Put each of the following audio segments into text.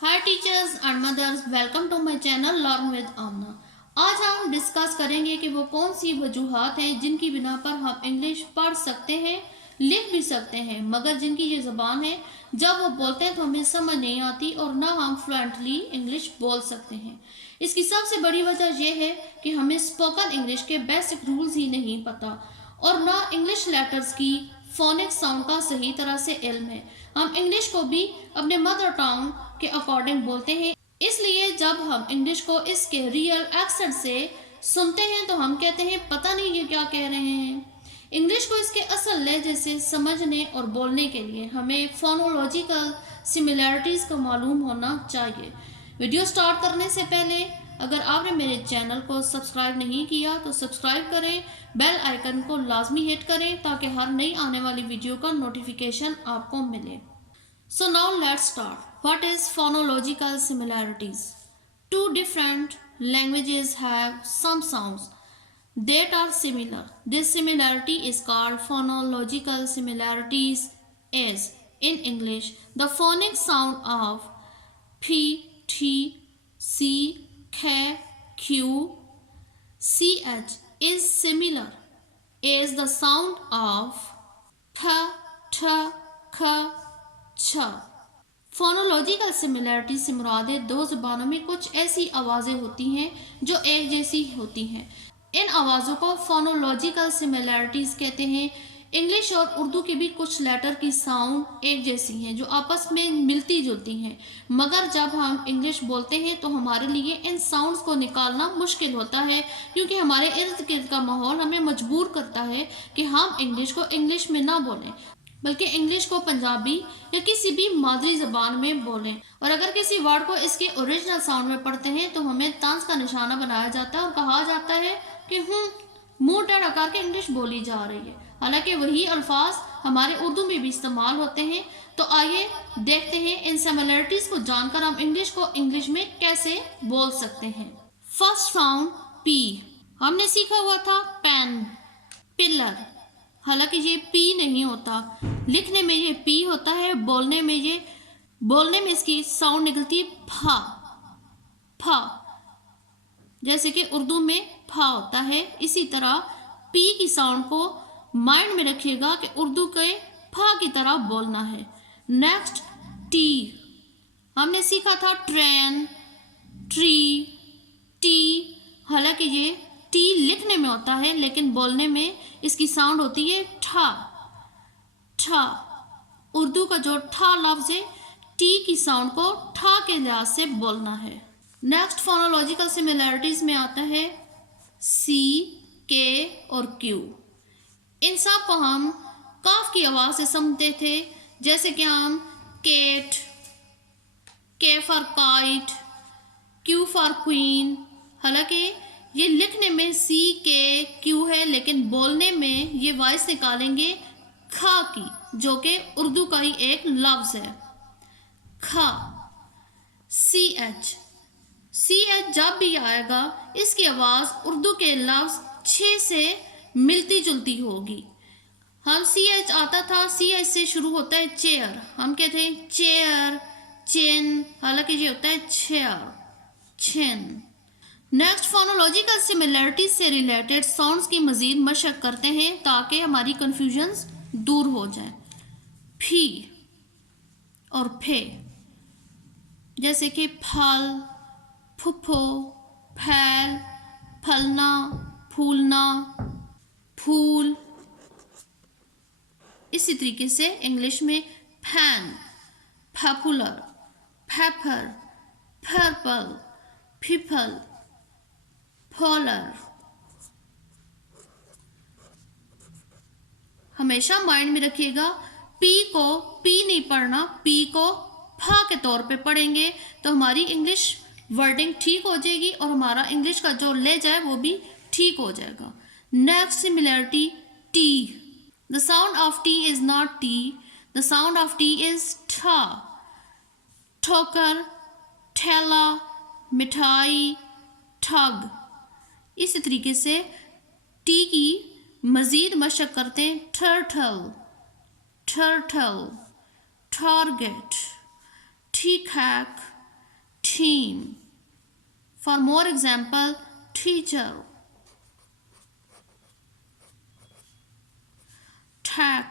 Hi teachers and mothers, welcome to my channel learn with Aamna. आज हम discuss करेंगे कि वो कौन सी वजूहात हैं जिनकी बिना पर हम इंग्लिश पढ़ सकते हैं, लिख भी सकते हैं, मगर जिनकी ये ज़बान है जब वो बोलते हैं तो हमें समझ नहीं आती और ना हम फ्लुएंटली इंग्लिश बोल सकते हैं। इसकी सबसे बड़ी वजह यह है कि हमें स्पोकन इंग्लिश के बेसिक रूल्स ही नहीं पता और ना इंग्लिश लेटर्स की फोनिक साउंड का सही तरह से इल्म है। हम इंग्लिश को भी अपने मदर टंग के अकॉर्डिंग बोलते हैं, इसलिए जब हम इंग्लिश को इसके रियल एक्सेंट से सुनते हैं तो हम कहते हैं पता नहीं ये क्या कह रहे हैं। इंग्लिश को इसके असल लहजे से समझने और बोलने के लिए हमें फोनोलॉजिकल सिमिलैरिटीज़ का मालूम होना चाहिए। वीडियो स्टार्ट करने से पहले अगर आपने मेरे चैनल को सब्सक्राइब नहीं किया तो सब्सक्राइब करें, बेल आइकन को लाजमी हिट करें ताकि हर नई आने वाली वीडियो का नोटिफिकेशन आपको मिले। So now let's start. What is phonological similarities? Two different languages have some sounds that are similar. This similarity is called phonological similarities as in English the phonic sound of P, T, C, K, Q, CH is similar as the sound of P, T, K, अच्छा, phonological similarity से मुराद है दो ज़बानों में कुछ ऐसी आवाज़ें होती हैं जो एक जैसी होती हैं। इन आवाज़ों को फोनोलॉजिकल सिमिलैरिटीज़ कहते हैं। इंग्लिश और उर्दू के भी कुछ लेटर की साउंड एक जैसी हैं जो आपस में मिलती जुलती हैं, मगर जब हम इंग्लिश बोलते हैं तो हमारे लिए इन साउंड्स को निकालना मुश्किल होता है क्योंकि हमारे इर्द गिर्द का माहौल हमें मजबूर करता है कि हम इंग्लिश को इंग्लिश में ना बोलें बल्कि इंग्लिश को पंजाबी या किसी भी मादरी ज़बान में बोलें। और अगर किसी वर्ड को इसके ओरिजिनल साउंड में पढ़ते हैं तो हमें तंज का निशाना बनाया जाता है और कहा जाता है कि मुंह टेढ़ा करके इंग्लिश बोली जा रही है, हालांकि वही अल्फाज हमारे उर्दू में भी इस्तेमाल होते हैं। तो आइए देखते हैं इन सिमिलरिटीज़ को जानकर हम इंग्लिश को इंग्लिश में कैसे बोल सकते हैं। फर्स्ट साउंड पी, हमने सीखा हुआ था पेन, पिलर, हालांकि ये पी नहीं होता, लिखने में ये पी होता है, बोलने में इसकी साउंड निकलती है फा, फा, जैसे कि उर्दू में फा होता है। इसी तरह पी की साउंड को माइंड में रखिएगा कि उर्दू के फा की तरह बोलना है। नेक्स्ट टी, हमने सीखा था ट्रेन, ट्री, टी, हालांकि ये टी लिखने में होता है लेकिन बोलने में इसकी साउंड होती है ठा, ठा। उर्दू का जो ठा लफ्ज़ है टी की साउंड को ठा के लिहाज से बोलना है। नेक्स्ट फोनोलॉजिकल सिमिलैरिटीज़ में आता है सी, के और क्यू। इन सब को हम काफ की आवाज़ से समझते थे, जैसे कि हम केट, के for kite, Q for queen, हालांकि ये लिखने में सी, के, क्यू है लेकिन बोलने में ये वॉइस निकालेंगे खा की, जो कि उर्दू का ही एक लफ्ज़ है खा। सी एच जब भी आएगा इसकी आवाज़ उर्दू के लफ्ज़ छः से मिलती जुलती होगी। हम सी एच आता था, सी एच से शुरू होता है चेयर, हम कहते हैं चेयर, चेन, हालांकि ये होता है chair, chain. Next phonological similarities से रिलेटेड साउंड्स की मज़ीद मशक करते हैं ताकि हमारी कन्फ्यूजन्स दूर हो जाए। फी और फे, जैसे कि फल, फुफ्फो, फैल, फलना, फूलना, फूल। इसी तरीके से इंग्लिश में fan, popular, paper, purple, people, polar. हमेशा माइंड में रखिएगा पी को पी नहीं पढ़ना, पी को फा के तौर पे पढ़ेंगे तो हमारी इंग्लिश वर्डिंग ठीक हो जाएगी और हमारा इंग्लिश का जो लहजा है वो भी ठीक हो जाएगा। Next similarity T, the sound of T is not T, the sound of T is ठा, ठोकर, ठेला, मिठाई, ठग। इसी तरीके से टी की मज़ीद मशक करते हैं turtle, turtle, target, ठीक-हैक, team. For more example, teacher, tack.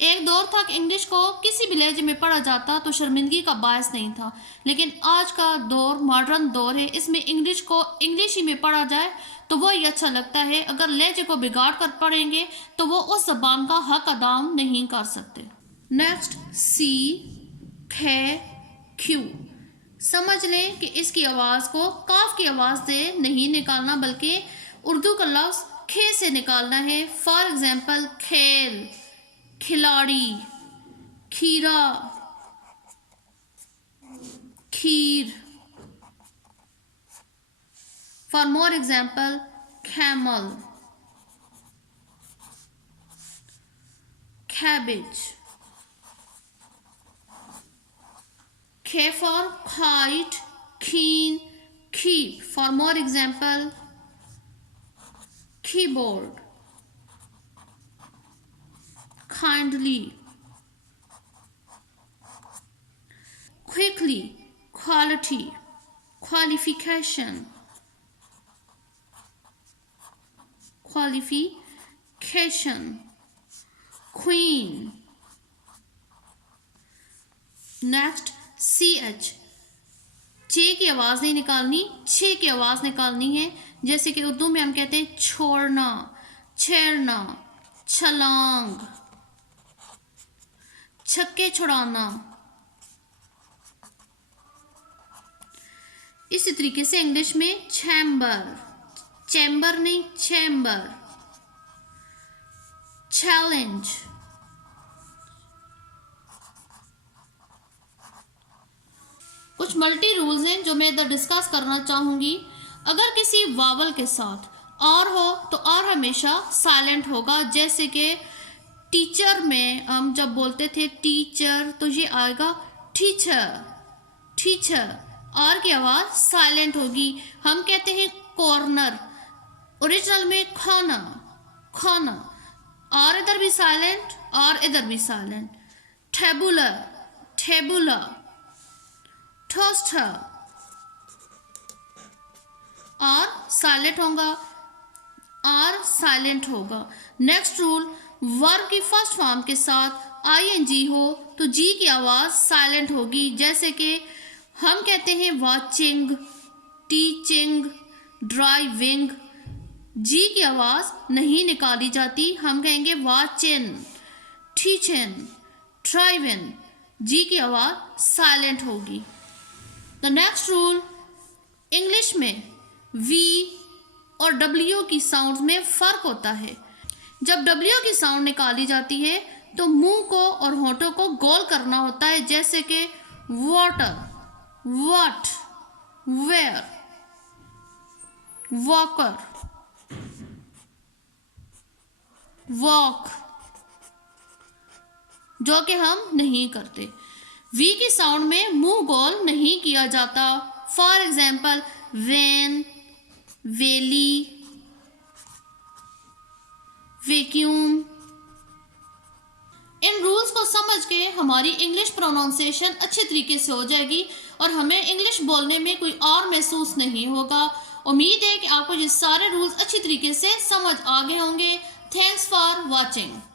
एक दौर था कि इंग्लिश को किसी भी लहजे में पढ़ा जाता तो शर्मिंदगी का बायस नहीं था, लेकिन आज का दौर मॉडर्न दौर है। इसमें इंग्लिश को इंग्लिश ही में पढ़ा जाए तो वही अच्छा लगता है। अगर लहजे को बिगाड़ कर पढ़ेंगे तो वो उस जबान का हक अदा नहीं कर सकते। नेक्स्ट, सी, खे, क्यू। समझ लें कि इसकी आवाज़ को काफ की आवाज़ से नहीं निकालना बल्कि उर्दू का लफ्ज़ खे से निकालना है। फॉर एग्जाम्पल, खेल, खिलाड़ी, खीरा, खीर। For more example, camel, cabbage. K for kite, keen, keep. For more example, keyboard, kindly, quickly, quality, qualification, qualification, queen. Next, CH, चे की आवाज़ नहीं निकालनी, छे की आवाज़ निकालनी है। जैसे कि उर्दू में हम कहते हैं छोड़ना, छेड़ना, छलांग, छक्के छुड़ाना। इसी तरीके से इंग्लिश में चैम्बर, चैम्बर नहीं चैम्बर, चैलेंज। कुछ मल्टी रूल्स हैं जो मैं इधर डिस्कस करना चाहूँगी। अगर किसी वावल के साथ आर हो तो आर हमेशा साइलेंट होगा। जैसे कि टीचर में हम जब बोलते थे टीचर तो ये आएगा टीचर, टीचर। आर की आवाज़ साइलेंट होगी। हम कहते हैं कॉर्नर, ओरिजिनल में खाना, खाना। आर इधर भी साइलेंट, आर इधर भी silent. Tabular, tabular, toaster. R silent होगा, आर साइलेंट होगा। नेक्स्ट रूल, वर्ब की फर्स्ट फॉर्म के साथ आईएनजी हो तो जी की आवाज़ साइलेंट होगी। जैसे कि हम कहते हैं वॉचिंग, टीचिंग, ड्राइविंग। जी की आवाज़ नहीं निकाली जाती। हम कहेंगे वॉचिंग, टीचिंग, ड्राइविंग। जी की आवाज़ साइलेंट होगी। द नेक्स्ट रूल, इंग्लिश में वी और डब्ल्यू की साउंड में फ़र्क होता है। जब डब्ल्यू की साउंड निकाली जाती है तो मुंह को और होठों को गोल करना होता है। जैसे कि water, what, where, walker, walk, जो कि हम नहीं करते। वी की साउंड में मुंह गोल नहीं किया जाता। For example, van, valley, vacuum. इन रूल्स को समझ के हमारी इंग्लिश प्रोनाउंसिएशन अच्छे तरीके से हो जाएगी और हमें इंग्लिश बोलने में कोई और महसूस नहीं होगा। उम्मीद है कि आपको ये सारे रूल्स अच्छी तरीके से समझ आ गए होंगे। Thanks for watching.